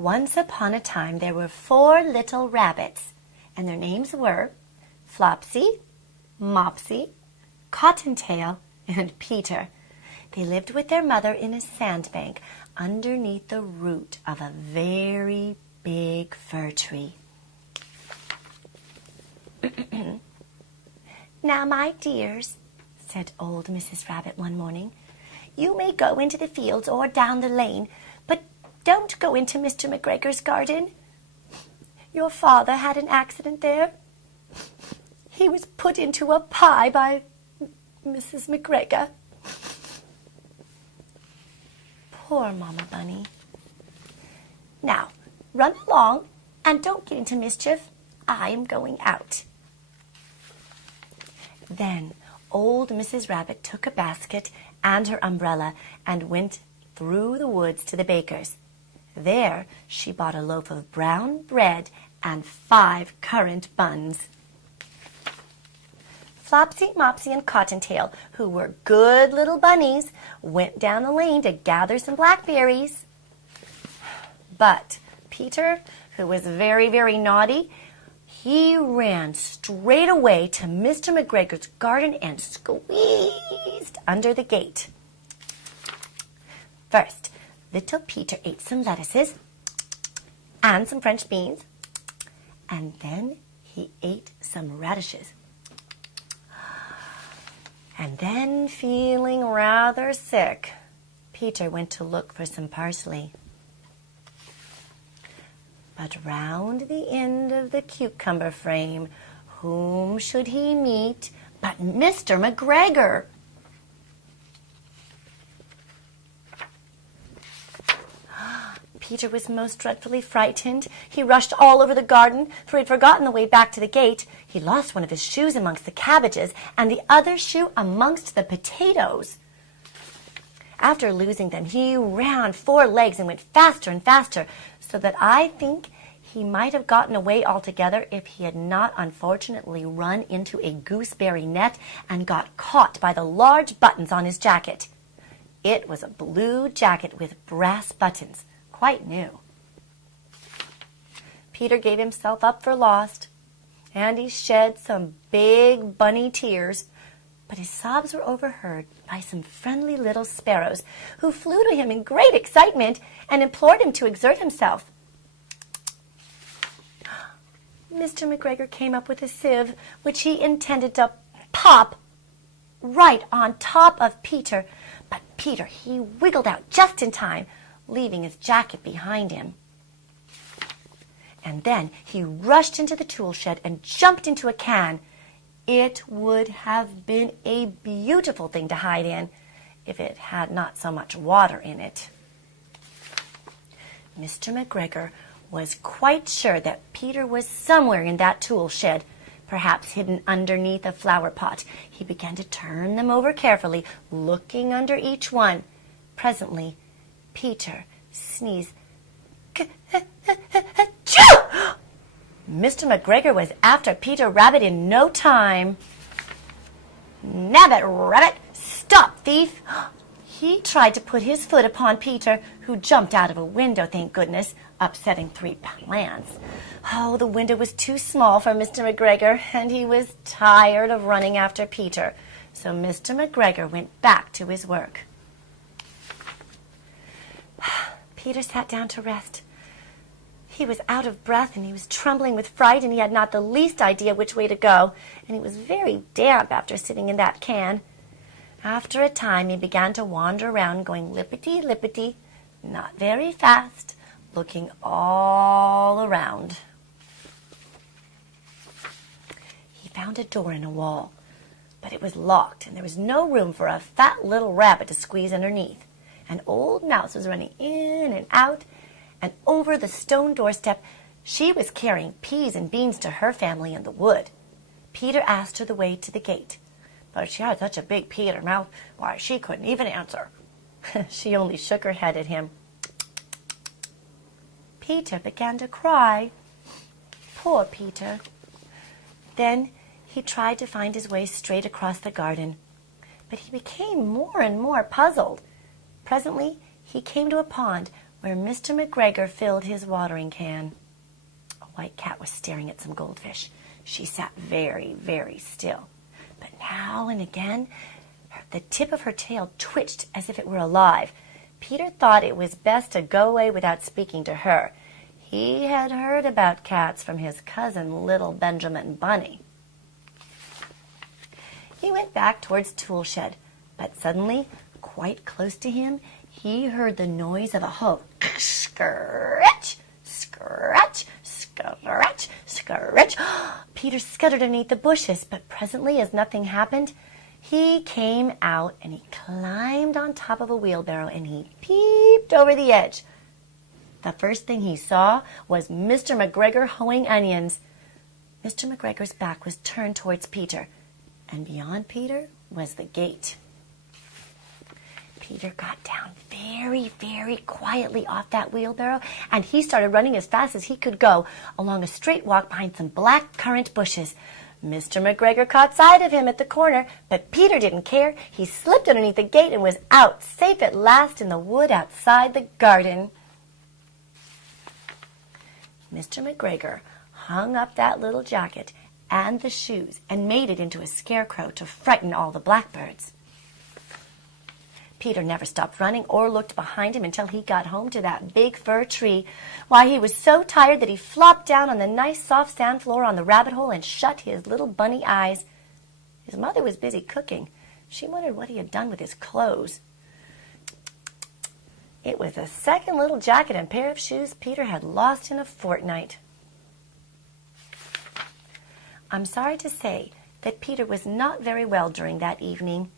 Once upon a time there were 4 little rabbits, and their names were Flopsy, Mopsy, Cottontail, and Peter. They lived with their mother in a sandbank underneath the root of a very big fir tree. "Now, my dears," said old Mrs. Rabbit one morning, "you may go into the fields or down the lane, but don't go into Mr. McGregor's garden. Your father had an accident there. He was put into a pie by Mrs. McGregor." Poor Mama Bunny. "Now, run along and don't get into mischief. I am going out." Then old Mrs. Rabbit took a basket and her umbrella and went through the woods to the baker's. There she bought a loaf of brown bread and 5 currant buns. Flopsy, Mopsy, and Cottontail, who were good little bunnies, went down the lane to gather some blackberries. But Peter, who was very, very naughty, he ran straight away to Mr. McGregor's garden and squeezed under the gate. First, little Peter ate some lettuces and some French beans, and then he ate some radishes. And then, feeling rather sick, Peter went to look for some parsley. But round the end of the cucumber frame, whom should he meet but Mr. McGregor? Peter was most dreadfully frightened. He rushed all over the garden, for he had forgotten the way back to the gate. He lost one of his shoes amongst the cabbages, and the other shoe amongst the potatoes. After losing them, he ran on 4 legs and went faster and faster, so that I think he might have gotten away altogether if he had not unfortunately run into a gooseberry net and got caught by the large buttons on his jacket. It was a blue jacket with brass buttons, quite new. Peter gave himself up for lost, and he shed some big bunny tears, but his sobs were overheard by some friendly little sparrows who flew to him in great excitement and implored him to exert himself. Mr. McGregor came up with a sieve, which he intended to pop right on top of Peter, but Peter, he wiggled out just in time, leaving his jacket behind him. And then he rushed into the tool shed and jumped into a can. It would have been a beautiful thing to hide in if it had not so much water in it. Mr. McGregor was quite sure that Peter was somewhere in that tool shed, perhaps hidden underneath a flower pot. He began to turn them over carefully, looking under each one. Presently, Peter sneezed. Mr. McGregor was after Peter Rabbit in no time. "Nabbit, Rabbit! Stop, thief!" He tried to put his foot upon Peter, who jumped out of a window, thank goodness, upsetting 3 plants. Oh, the window was too small for Mr. McGregor, and he was tired of running after Peter. So Mr. McGregor went back to his work. Peter sat down to rest. He was out of breath, and he was trembling with fright, and he had not the least idea which way to go, and he was very damp after sitting in that can. After a time, he began to wander around, going lippity-lippity, not very fast, looking all around. He found a door in a wall, but it was locked, and there was no room for a fat little rabbit to squeeze underneath. An old mouse was running in and out, and over the stone doorstep she was carrying peas and beans to her family in the wood. Peter asked her the way to the gate, but she had such a big pea in her mouth, why, she couldn't even answer. She only shook her head at him. Peter began to cry. Poor Peter. Then he tried to find his way straight across the garden, but he became more and more puzzled. Presently he came to a pond where Mr. McGregor filled his watering can. A white cat was staring at some goldfish. She sat very, very still. But now and again, the tip of her tail twitched as if it were alive. Peter thought it was best to go away without speaking to her. He had heard about cats from his cousin, little Benjamin Bunny. He went back towards Tool Shed, but suddenly, quite close to him, he heard the noise of a hoe. Scratch, scratch, scratch, scratch. Peter scuttered underneath the bushes, but presently, as nothing happened, he came out and he climbed on top of a wheelbarrow and he peeped over the edge. The first thing he saw was Mr. McGregor hoeing onions. Mr. McGregor's back was turned towards Peter, and beyond Peter was the gate. Peter got down very, very quietly off that wheelbarrow, and he started running as fast as he could go along a straight walk behind some black currant bushes. Mr. McGregor caught sight of him at the corner, but Peter didn't care. He slipped underneath the gate and was out, safe at last in the wood outside the garden. Mr. McGregor hung up that little jacket and the shoes and made it into a scarecrow to frighten all the blackbirds. Peter never stopped running or looked behind him until he got home to that big fir tree. Why, he was so tired that he flopped down on the nice soft sand floor on the rabbit hole and shut his little bunny eyes. His mother was busy cooking. She wondered what he had done with his clothes. It was the second little jacket and pair of shoes Peter had lost in a fortnight. I'm sorry to say that Peter was not very well during that evening.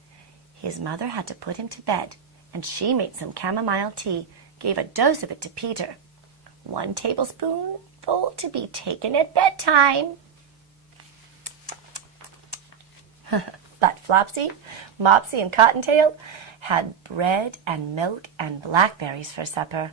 His mother had to put him to bed, and she made some chamomile tea, gave a dose of it to Peter. 1 tablespoonful to be taken at bedtime. But Flopsy, Mopsy, and Cottontail had bread and milk and blackberries for supper.